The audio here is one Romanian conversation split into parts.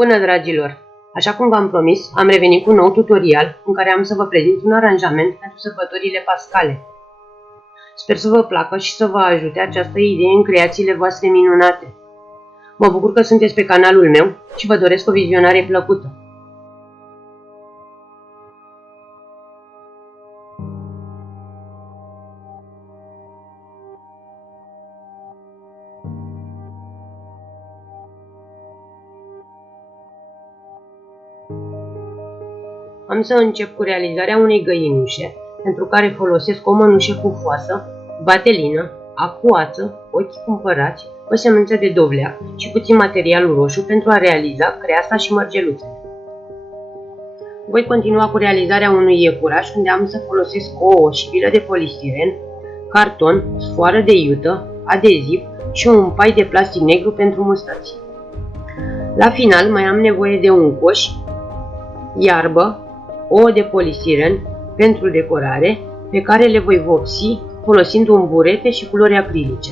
Bună, dragilor! Așa cum v-am promis, am revenit cu un nou tutorial în care am să vă prezint un aranjament pentru sărbătorile pascale. Sper să vă placă și să vă ajute această idee în creațiile voastre minunate. Mă bucur că sunteți pe canalul meu și vă doresc o vizionare plăcută. Am să încep cu realizarea unei găinușe, pentru care folosesc o mânușă cu foasă, vatelină, acuață, ochi cumpărați, o semânță de dovleac și puțin material roșu pentru a realiza creasa și mărgeluțele. Voi continua cu realizarea unui iepuraș, unde am să folosesc o oșpilă de polistiren, carton, sfoară de iută, adeziv și un pai de plastic negru pentru mustăți. La final mai am nevoie de un coș, iarbă, ouă de polistiren pentru decorare, pe care le voi vopsi folosind un burete și culori acrilice.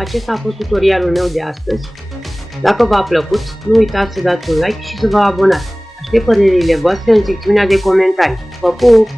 Acesta a fost tutorialul meu de astăzi. Dacă v-a plăcut, nu uitați să dați un like și să vă abonați. Aștept părerile voastre în secțiunea de comentarii. Vă pup!